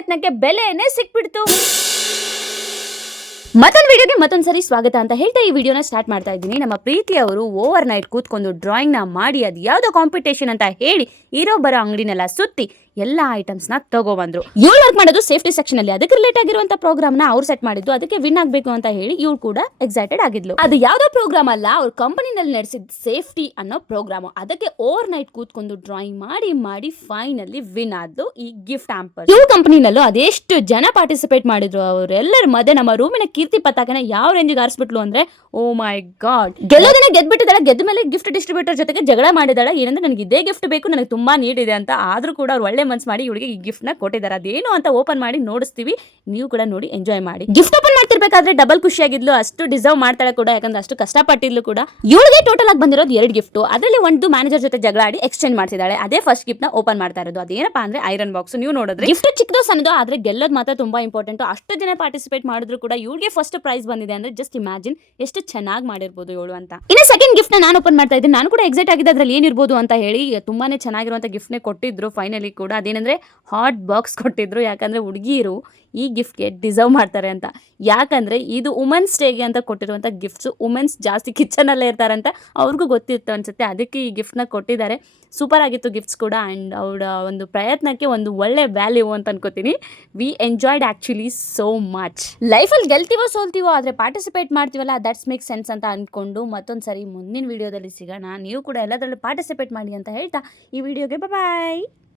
ಪ್ರಯತ್ನಕ್ಕೆ ಬೆಲೆನೇ ಸಿಕ್ಬಿಡ್ತು. ಮತ್ತೊಂದು ವಿಡಿಯೋಗೆ ಮತ್ತೊಂದ್ಸರಿ ಸ್ವಾಗತ ಅಂತ ಹೇಳ್ತಾ ಈ ವಿಡಿಯೋನ ಸ್ಟಾರ್ಟ್ ಮಾಡ್ತಾ ಇದ್ದೀನಿ. ನಮ್ಮ ಪ್ರೀತಿ ಅವರು ಓವರ್ ನೈಟ್ ಕೂತ್ಕೊಂಡು ಡ್ರಾಯಿಂಗ್ನ ಮಾಡಿ ಅದು ಯಾವುದೋ ಕಾಂಪಿಟೇಷನ್ ಅಂತ ಹೇಳಿ ಇರೋ ಬರೋ ಅಂಗಡಿನೆಲ್ಲ ಸುತ್ತಿ ಎಲ್ಲ ಐಟಮ್ಸ್ನ ತಗೊಬಂದ್ರು. ಇವಳು ವರ್ಕ್ ಮಾಡೋದು ಸೇಫ್ಟಿ ಸೆಕ್ಷನ್ ಅಲ್ಲಿ, ಅದಕ್ಕೆ ರಿಲೇಟ್ ಆಗಿರುವಂತ ಪ್ರೋಗ್ರಾಮ್ನ ಅವ್ರು ಸೆಟ್ ಮಾಡಿದ್ದು. ಅದಕ್ಕೆ ವಿನ್ ಆಗ್ಬೇಕು ಅಂತ ಹೇಳಿ ಇವಳು ಕೂಡ ಎಕ್ಸೈಟೆಡ್ ಆಗಿದ್ಲು. ಅದು ಯಾವುದೋ ಪ್ರೋಗ್ರಾಮ್ ಅಲ್ಲ, ಅವ್ರ ಕಂಪನಿನಲ್ಲಿ ನಡೆಸಿದ ಸೇಫ್ಟಿ ಅನ್ನೋ ಪ್ರೋಗ್ರಾಮ್. ಅದಕ್ಕೆ ಓವರ್ ನೈಟ್ ಕೂತ್ಕೊಂಡು ಡ್ರಾಯಿಂಗ್ ಮಾಡಿ ಮಾಡಿ ಫೈನಲಿ ವಿನ್ ಆದ್ದು ಈ ಗಿಫ್ಟ್ ಹ್ಯಾಂಪರ್. ಇವ್ರ ಕಂಪನಿನಲ್ಲೂ ಅದೆಷ್ಟು ಜನ ಪಾರ್ಟಿಸಿಪೇಟ್ ಮಾಡಿದ್ರು. ಅವರೆಲ್ಲರ ಮಧ್ಯೆ ನಮ್ಮ ರೂಮಿನ ಕೀರ್ತಿ ಪತಾಕನ ಯಾವ ರೇಂಜಿಗೆ ಆರಿಸ್ಬಿಟ್ಲು ಅಂದ್ರೆ, ಓ ಮೈ ಗಾಡ್, ಗೆಲ್ಲೋದನ್ನ ಗೆದ್ಬಿಟ್ಟಿದ್ದಾಳೆ. ಗೆದ್ದ ಮೇಲೆ ಗಿಫ್ಟ್ ಡಿಸ್ಟ್ರಿಬ್ಯೂಟರ್ ಜೊತೆಗೆ ಜಗಳ ಮಾಡಿದಾಳೆ. ಏನಂದ್ರೆ ನನಗೆ ಇದೇ ಗಿಫ್ಟ್ ಬೇಕು, ನನಗೆ ತುಂಬಾ ನೀಡ್ ಇದೆ ಅಂತ. ಆದ್ರೂ ಕೂಡ ಅವ್ರು ಒಳ್ಳೆ ಮನ್ಸ್ ಮಾಡಿ ಇವಳಿಗೆ ಈ ಗಿಫ್ಟ್ ನ ಕೊಟ್ಟಿದ್ದಾರೆ. ಅದೇನು ಅಂತ ಓಪನ್ ಮಾಡಿ ನೋಡಿಸ್ತೀವಿ, ನೀವು ಕೂಡ ನೋಡಿ ಎಂಜಾಯ್ ಮಾಡಿ. ಗಿಫ್ಟ್ ಓಪನ್ ಮಾಡ್ತಿರ್ಬೇಕಾದ್ರೆ ಡಬಲ್ ಖುಷಿಯಾಗಿದ್ಲು. ಅಷ್ಟು ಡಿಸರ್ವ್ ಮಾಡ್ತಾಳೆ ಕೂಡ, ಯಾಕಂದ್ರೆ ಅಷ್ಟು ಕಷ್ಟಪಟ್ಟಿದ್ಲು ಕೂಡ. ಇವಳಿಗೆ ಟೋಟಲ್ ಆಗಿ ಬಂದಿರೋದು 2 ಗಿಫ್ಟ್. ಅದರಲ್ಲಿ ಒಂದು ಮ್ಯಾನೇಜರ್ ಜೊತೆ ಜಗಳ ಆಡಿ ಎಕ್ಸ್ಚೇಂಜ್ ಮಾಡ್ತಿದ್ದಾಳೆ. ಅದೇ ಫಸ್ಟ್ ಗಿಫ್ಟ್ ನ ಓಪನ್ ಮಾಡ್ತಾ ಇರೋದು. ಅದೇನಪ್ಪಾ ಅಂದ್ರೆ ಐರನ್ ಬಾಕ್ಸ್. ನೀವು ನೋಡಿದ್ರೆ ಗಿಫ್ಟ್ ಚಿಕ್ಕದೋ ಸಣ್ಣದೋ, ಆದ್ರೆ ಗೆಲ್ಲೋದು ಮಾತ್ರ ತುಂಬಾ ಇಂಪಾರ್ಟೆಂಟ್. ಅಷ್ಟು ಜನ ಪಾರ್ಟಿಸಿಪೇಟ್ ಮಾಡಿದ್ರು ಕೂಡ ಇವಳಿಗೆ ಫಸ್ಟ್ ಪ್ರೈಸ್ ಬಂದಿದೆ ಅಂದ್ರೆ ಜಸ್ಟ್ ಇಮ್ಯಾಜಿನ್ ಎಷ್ಟು ಚೆನ್ನಾಗಿ ಮಾಡಿರ್ಬೋದು ಇವಳು ಅಂತ. ಇನ್ನು ಸೆಕೆಂಡ್ ಗಿಫ್ಟ್ ನಾನು ಓಪನ್ ಮಾಡ್ತಾ ಇದ್ದೀನಿ. ನಾನು ಕೂಡ ಎಕ್ಸೈಟ್ ಆಗಿದೆ ಅದ್ರಲ್ಲಿ ಏನಿರ್ಬೋದು ಅಂತ ಹೇಳಿ. ತುಂಬಾನೇ ಚೆನ್ನಾಗಿರುವಂತ ಗಿಫ್ಟ್ ನೇ ಕೊಟ್ಟಿದ್ರು ಫೈನಲಿ ಕೂಡ. ಅದೇನಂದ್ರೆ ಹಾಟ್ ಬಾಕ್ಸ್ ಕೊಟ್ಟಿದ್ರು. ಯಾಕಂದ್ರೆ ಹುಡುಗಿರು ಈ ಗಿಫ್ಟ್ಗೆ ಡಿಸರ್ವ್ ಮಾಡ್ತಾರೆ ಅಂತ. ಯಾಕಂದ್ರೆ ಇದು ವುಮೆನ್ಸ್ ಡೇಗೆ ಅಂತ ಕೊಟ್ಟಿರುವಂಥ ಗಿಫ್ಟ್ಸ್. ವುಮೆನ್ಸ್ ಜಾಸ್ತಿ ಕಿಚನ್ ಅಲ್ಲೇ ಇರ್ತಾರಂತ, ಅವ್ರಿಗೂ ಗೊತ್ತಿತ್ತು ಅನ್ಸುತ್ತೆ. ಅದಕ್ಕೆ ಈ ಗಿಫ್ಟ್ನ ಕೊಟ್ಟಿದ್ದಾರೆ. ಸೂಪರ್ ಆಗಿತ್ತು ಗಿಫ್ಟ್ಸ್ ಕೂಡ. ಆ್ಯಂಡ್ ಅವರ ಒಂದು ಪ್ರಯತ್ನಕ್ಕೆ ಒಂದು ಒಳ್ಳೆ ವ್ಯಾಲ್ಯೂ ಅಂತ ಅನ್ಕೋತೀನಿ. We enjoyed actually so much. ಲೈಫಲ್ಲಿ ಗೆಲ್ತೀವೋ ಸೋಲ್ತೀವೋ, ಆದರೆ ಪಾರ್ಟಿಸಿಪೇಟ್ ಮಾಡ್ತೀವಲ್ಲ, ದಟ್ಸ್ ಮೇಕ್ ಸೆನ್ಸ್ ಅಂತ ಅಂದ್ಕೊಂಡು ಮತ್ತೊಂದು ಸರಿ ಮುಂದಿನ ವಿಡಿಯೋದಲ್ಲಿ ಸಿಗೋಣ. ನೀವು ಕೂಡ ಎಲ್ಲದರಲ್ಲೂ ಪಾರ್ಟಿಸಿಪೇಟ್ ಮಾಡಿ ಅಂತ ಹೇಳ್ತಾ ಈ ವಿಡಿಯೋಗೆ ಬಾಯ್.